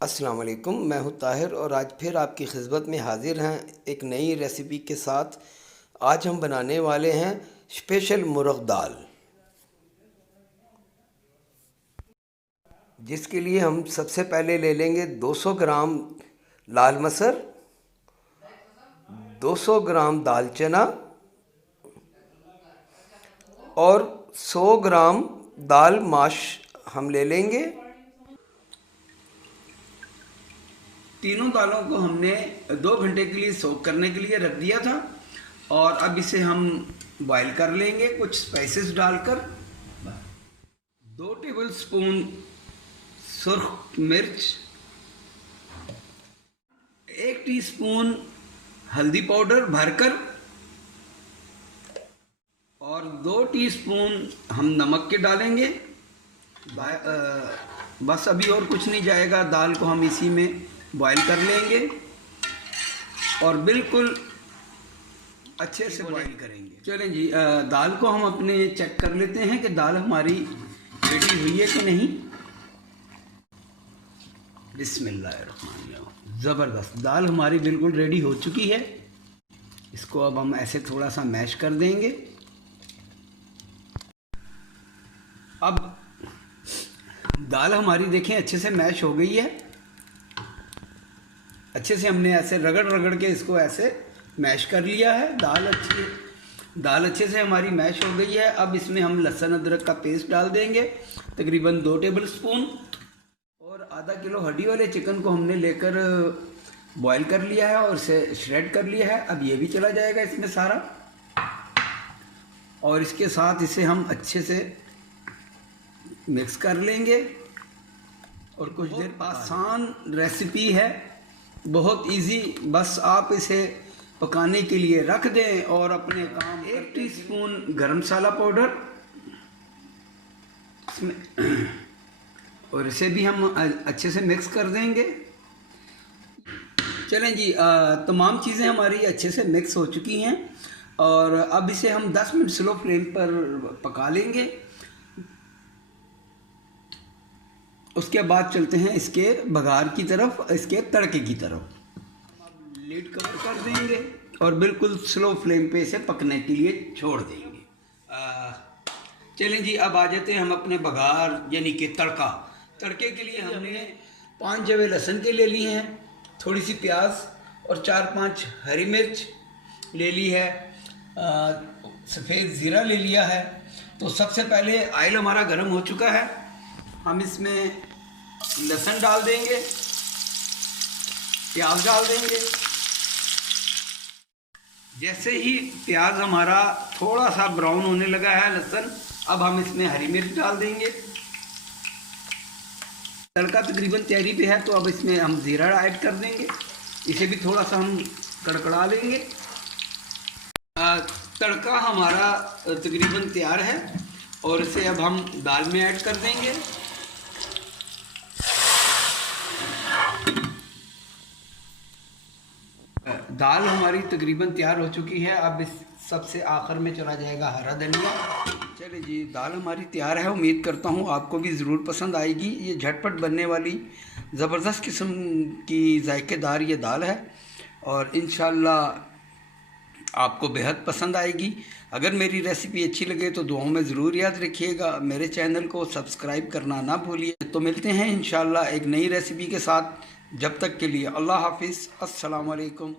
अस्सलाम वालेकुम, मैं हूं ताहिर और आज फिर आपकी खिदमत में हाज़िर हैं एक नई रेसिपी के साथ। आज हम बनाने वाले हैं स्पेशल मुर्ग दाल, जिसके लिए हम सबसे पहले ले लेंगे 200 ग्राम लाल मसर, 200 ग्राम दाल चना और 100 ग्राम दाल माश हम ले लेंगे। तीनों दालों को हमने 2 घंटे के लिए सोक करने के लिए रख दिया था और अब इसे हम बॉईल कर लेंगे कुछ स्पाइसेस डालकर। 2 टेबलस्पून सुर्ख मिर्च, 1 टीस्पून हल्दी पाउडर भरकर और 2 टीस्पून हम नमक के डालेंगे। बस अभी और कुछ नहीं जाएगा, दाल को हम इसी में बॉईल कर लेंगे और बिल्कुल अच्छे से बॉईल करेंगे। चलें जी, दाल को हम अपने चेक कर लेते हैं कि दाल हमारी रेडी हुई है कि नहीं। बिस्मिल्लाहिर्रहमानिर्रहीम। ज़बरदस्त, दाल हमारी बिल्कुल रेडी हो चुकी है। इसको अब हम ऐसे थोड़ा सा मैश कर देंगे। अब दाल हमारी देखें अच्छे से मैश हो गई है। अच्छे से हमने ऐसे रगड़ रगड़ के इसको ऐसे मैश कर लिया है। दाल अच्छे से हमारी मैश हो गई है। अब इसमें हम लहसुन अदरक का पेस्ट डाल देंगे, तकरीबन 2 टेबलस्पून, और आधा किलो हड्डी वाले चिकन को हमने लेकर बॉईल कर लिया है और इसे श्रेड कर लिया है। अब ये भी चला जाएगा इसमें सारा, और इसके साथ इसे हम अच्छे से मिक्स कर लेंगे और कुछ देर। आसान रेसिपी है, बहुत इजी, बस आप इसे पकाने के लिए रख दें और अपने काम। 1 टीस्पून गरम मसाला पाउडर इसमें, और इसे भी हम अच्छे से मिक्स कर देंगे। चलें जी, तमाम चीज़ें हमारी अच्छे से मिक्स हो चुकी हैं और अब इसे हम 10 मिनट स्लो फ्लेम पर पका लेंगे। उसके बाद चलते हैं इसके बघार की तरफ, इसके तड़के की तरफ। लीड कवर कर देंगे और बिल्कुल स्लो फ्लेम पे इसे पकने के लिए छोड़ देंगे। चलें जी, अब आ जाते हैं हम अपने बघार यानी कि तड़के के लिए हमने 5 जवे लहसुन के ले लिए हैं, थोड़ी सी प्याज और 4-5 हरी मिर्च ले ली है, सफ़ेद ज़ीरा ले लिया है। तो सबसे पहले ऑयल हमारा गर्म हो चुका है, हम इसमें लहसुन डाल देंगे, प्याज डाल देंगे। जैसे ही प्याज हमारा थोड़ा सा ब्राउन होने लगा है लहसुन, अब हम इसमें हरी मिर्च डाल देंगे। तड़का तकरीबन तैयारी पे है, तो अब इसमें हम ज़ीरा ऐड कर देंगे, इसे भी थोड़ा सा हम कड़कड़ा लेंगे। तड़का हमारा तकरीबन तैयार है और इसे अब हम दाल में ऐड कर देंगे। दाल हमारी तकरीबन तैयार हो चुकी है। अब इस सबसे आखिर में चला जाएगा हरा धनिया। चलिए जी, दाल हमारी तैयार है। उम्मीद करता हूँ आपको भी ज़रूर पसंद आएगी। ये झटपट बनने वाली ज़बरदस्त किस्म की जायकेदार ये दाल है और इंशाल्लाह आपको बेहद पसंद आएगी। अगर मेरी रेसिपी अच्छी लगे तो दुआओं में ज़रूर याद रखिएगा। मेरे चैनल को सब्सक्राइब करना ना भूलिए। तो मिलते हैं इंशाल्लाह एक नई रेसिपी के साथ। जब तक के लिए अल्लाह हाफिज़, अस्सलाम वालेकुम।